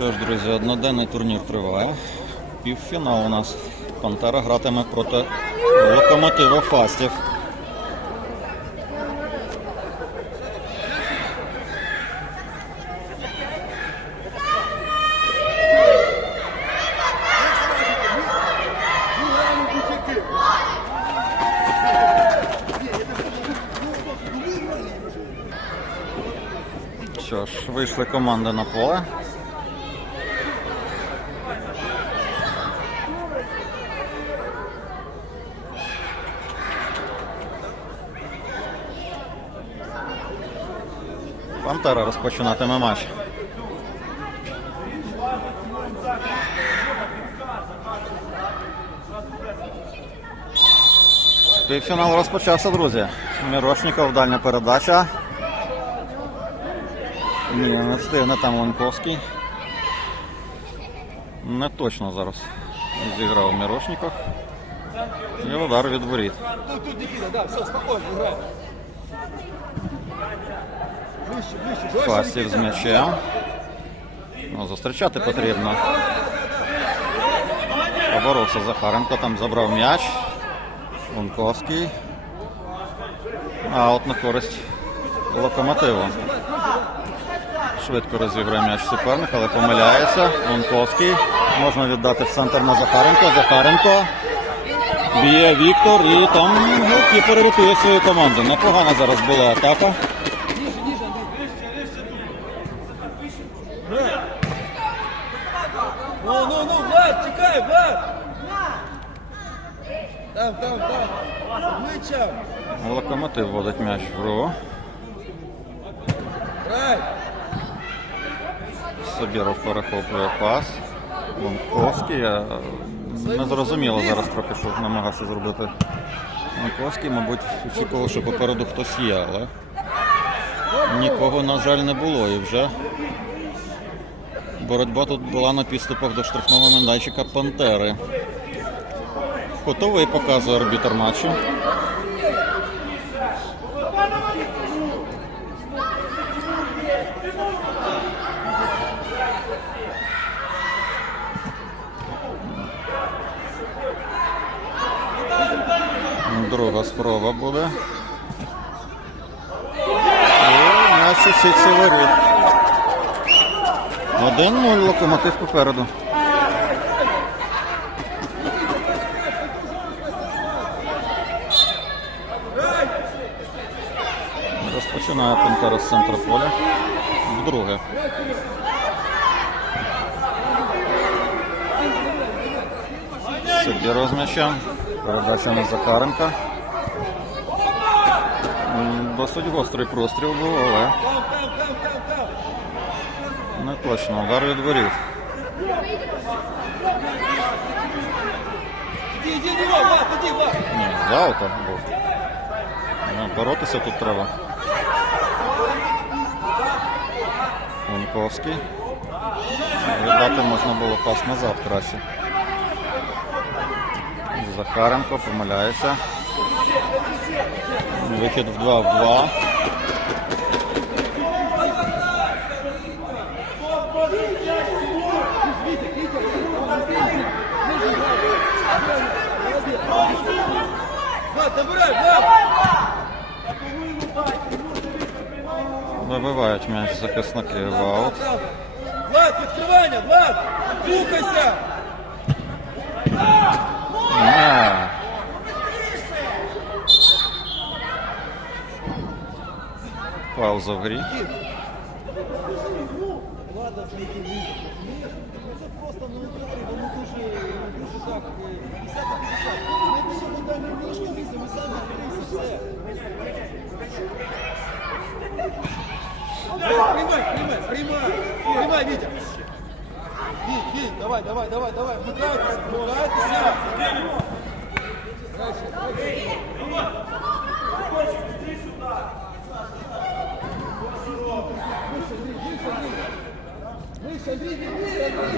Що ж, друзі, одноденний турнір триває. Півфінал у нас. Пантера гратиме проти локомотива Фастів. Що ж, вийшли команди на поле. Пантера розпочинатиме матч. Півфінал розпочався, друзі. Мірошніков, дальня передача. Ні, не встигне там Ланковський. Не точно зараз зіграв Мірошніков. І удар від воріт. Тут, тут Никита, да, все, спокойно, играй. Фастів з м'ячем. Ну, зустрічати потрібно. Поборовся Захаренко, там забрав м'яч. Лунковський. Аут на користь локомотиву. Швидко розігрує м'яч суперник, але помиляється. Лунковський. Можна віддати в центр на Захаренко. Захаренко. Б'є Віктор і там голкіпер рятує свою команду. Непогана зараз була атака. Ну, ну, ну, Влад, чекай, Влад! Там, там, там. Мича, Локомотив вводить м'яч в гру. грай. Собіров перехоплює пас. Лунковський. е, Не зрозуміло зараз трохи, що намагався зробити Лунковський. Мабуть, очікував, що попереду хтось є, але нікого, на жаль, не було. І вже боротьба тут була на підступах до штрафного майданчика Пантери. Котовий показує арбітр матчу. Друга спроба буде. І у сітці воріт. 1-0 локомотив попереду. Розпочинає Пантера з центру поля. Вдруге. Собі м'ячем. Передача на Захаренка. Досить гострий простріл був, але не точно. Удар від Влад. Ні, за аута був. Ну, Боротися тут треба. Лунковський. Віддати можна було пас назад краще. Захаренко помиляється. Вихід в 2 в 2. Влад, добирай, Влад. Вибивають м'яч захисники в аут. Там. Влад, відкривання, Влад. Рухайся. Не. Пауза в грі. Влада вже йти вийде. Ну це просто це воно дуже дуже так. 50 на 50. Ми даємо дальню ножку, дивіться, ми самі відкрилися, все. Приймай, приймай, приймай. Приймай, Вітя. Віть, Віть, давай, давай, давай, давай. Вмикайтеся, вмикайтеся.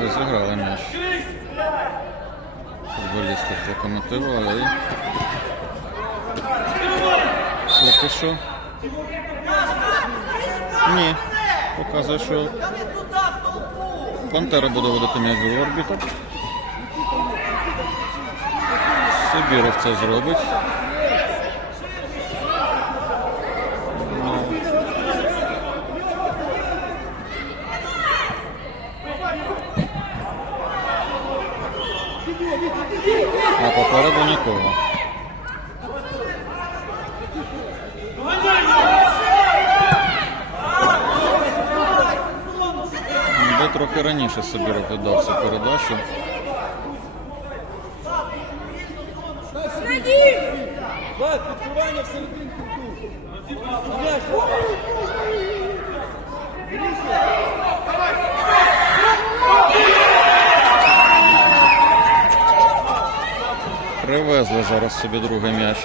Розіграли м'яч. Футболісти з локомотиву, але й поки що. Ні. показує, що Пантера буде водити м'яч в орбітах. Сибіров це зробить. А попереду нікого. Трохи раніше Сибіров віддав цю передачу. Привезли зараз собі другий м'яч.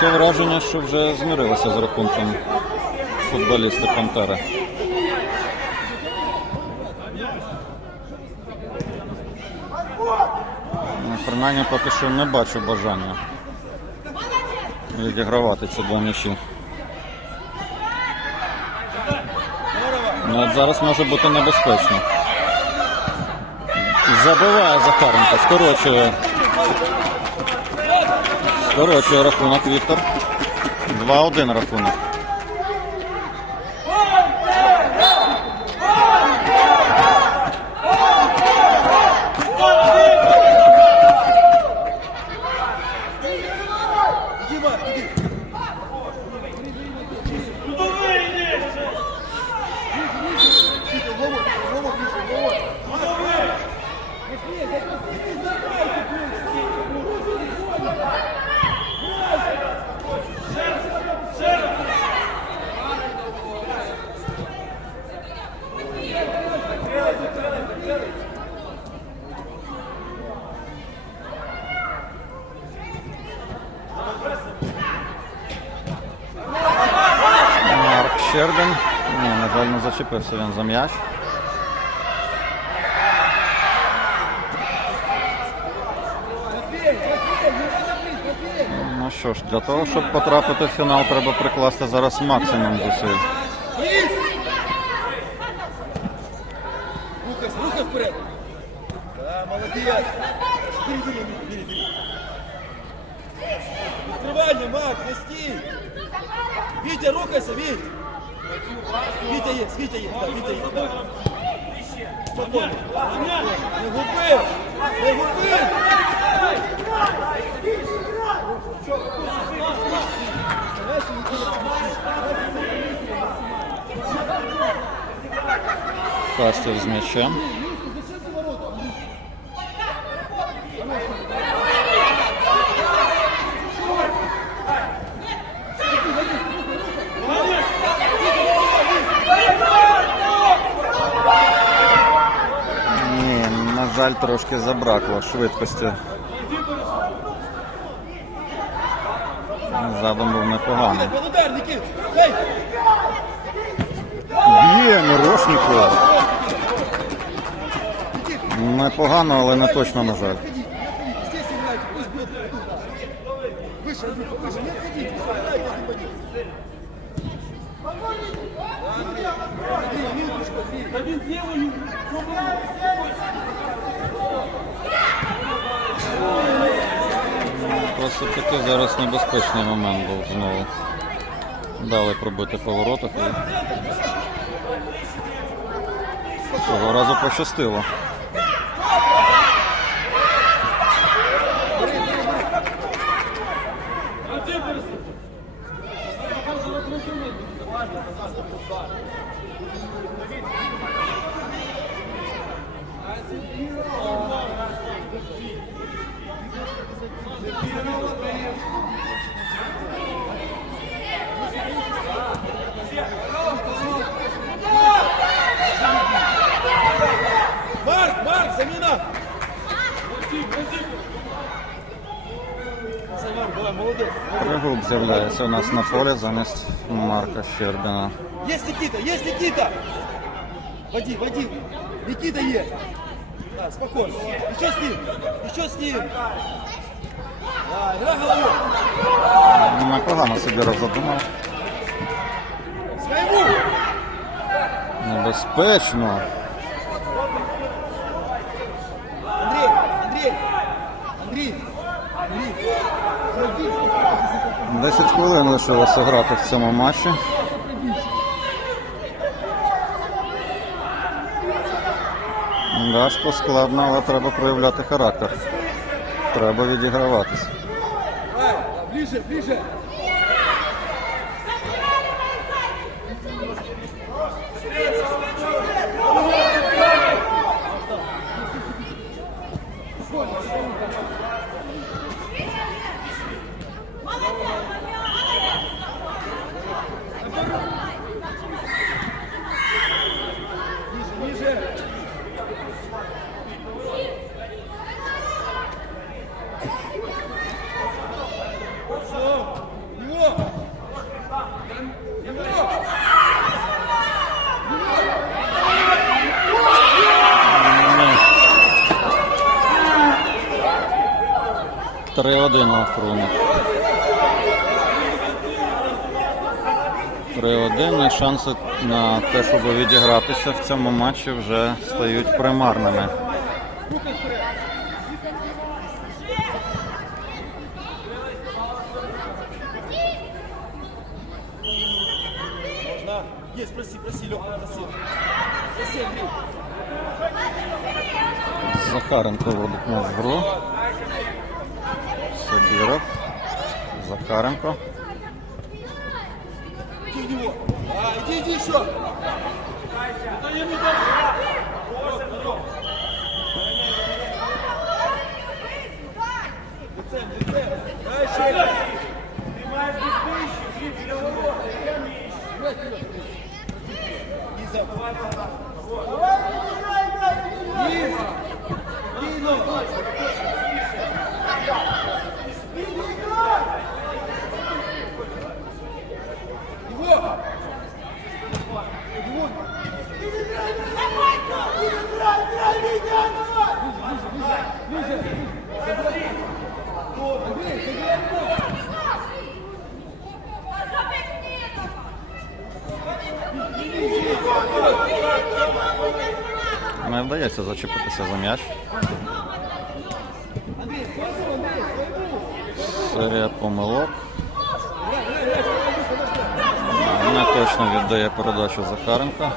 Таке враження, що вже змирилися з рахунком футболісти Пантери. Ну, Принаймні поки що не бачу бажання відігравати ці два м'ячі. Ну, от зараз може бути небезпечно. Забиває Захаренко, скорочує. Скорочує рахунок Віктор. 2-1 рахунок. Щербин. Ні, на жаль, не зачепився він за м'яч. Ну що ж, для того, щоб потрапити в фінал, треба прикласти зараз максимум зусиль. Спокойно. Не губи! Не губи! Старайся, з м'ячем. Жаль, трошки забракло швидкості. Задум був непоганий. Є, Мирошніков. Непогано, але не точно, на жаль. Отходите, не отходите. Просто таки зараз небезпечний момент був знову. Дали пробити повороток і цього разу пощастило. з'являється у нас на полі замість Марка Щербіна. Есть Никита, есть Никита! Води, води. Никита есть. Да, спокойно. Еще с ним. Еще с ним. Да, игра головой. Непогано собі роззадумав. Своему. Небезпечно. 10 хвилин лишилося грати в цьому матчі. Дашко складно, але треба проявляти характер. Треба да, ближе, ближе. Ниже, 3-1 на фронт. 3-1 і шанси на те, щоб відігратися в цьому матчі вже стають примарними. А, иди, иди еще. Лицем, лицем. Дальше. Лиза. Лиза. Не вдається зачепитися за м'яч. Серія помилок. Не точно віддає передачу Захаренко.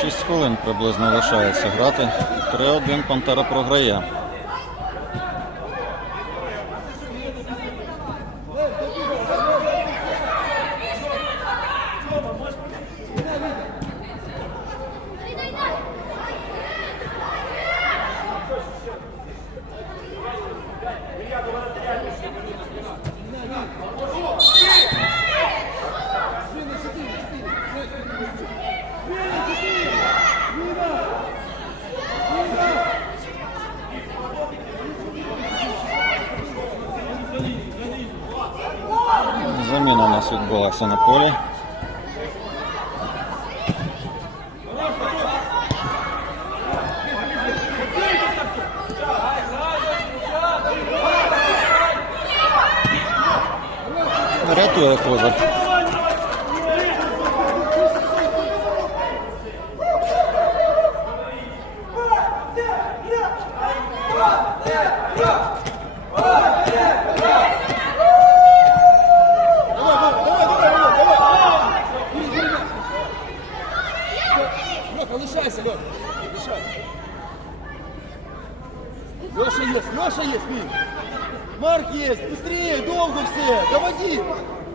6 хвилин приблизно лишається грати. 3-1 Пантера програє. Відбулася на полі. Рятує козак.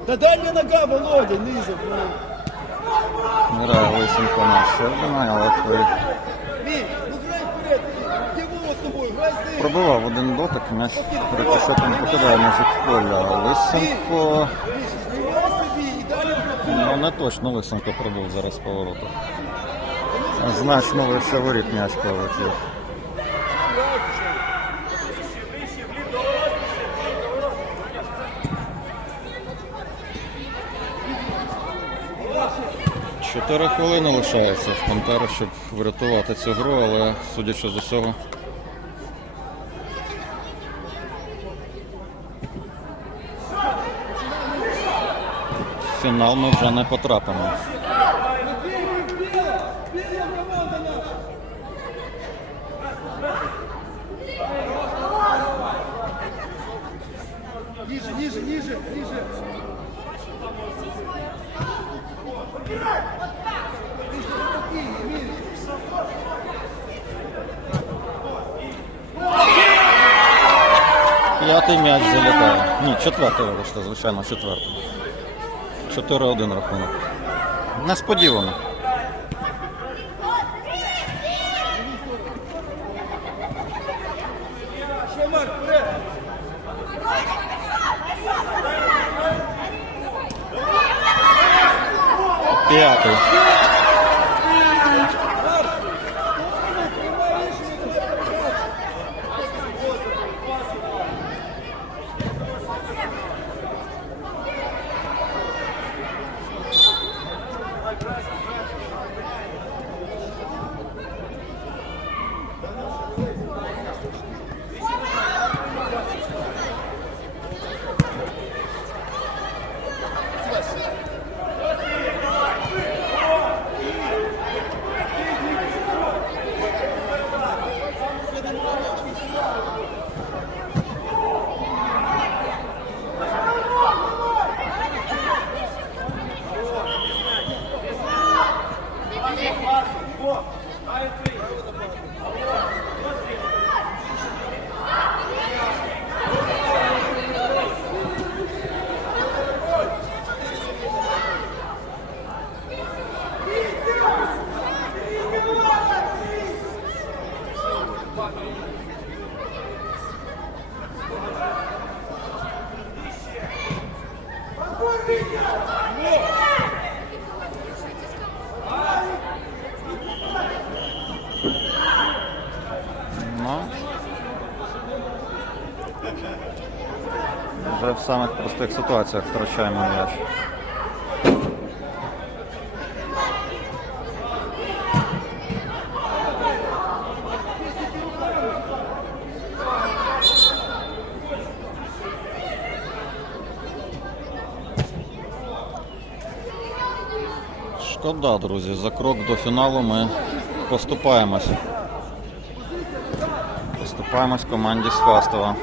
Да дальняя нога, Володя, низом. ну. Грає Лисенко на Щербина, але при- Мин, ну грай вперед, где Вова с тобой, грай с ним. пробивав один дотик, м'яч рикошетом покидає межі поля. Лисенко, собі і далі ну не точно Лисенко пробив зараз повороту. Значно вище воріт м'яч полетів. Чотири хвилини лишається в Пантера, щоб врятувати цю гру, але судячи з усього. Фінал ми вже не потрапимо. П'ятий м'яч залітає. Ні, четвертий, вибачте, звичайно, четвертий. 4-1 рахунок. Несподівано. П'ятий. Ну. Вже в самих простих ситуаціях втрачаємо м'яч. Шкода, друзі, за крок до фіналу ми поступаємось. Поступаємось команді з Фастова.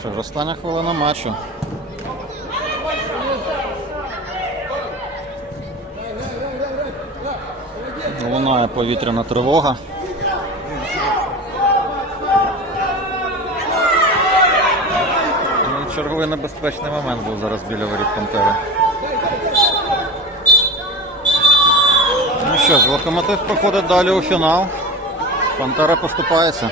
Що ж, остання хвилина матчу. Лунає повітряна тривога. Ну, черговий небезпечний момент був зараз біля воріт Пантери. Ну що ж, локомотив проходить далі у фінал. Пантера поступається.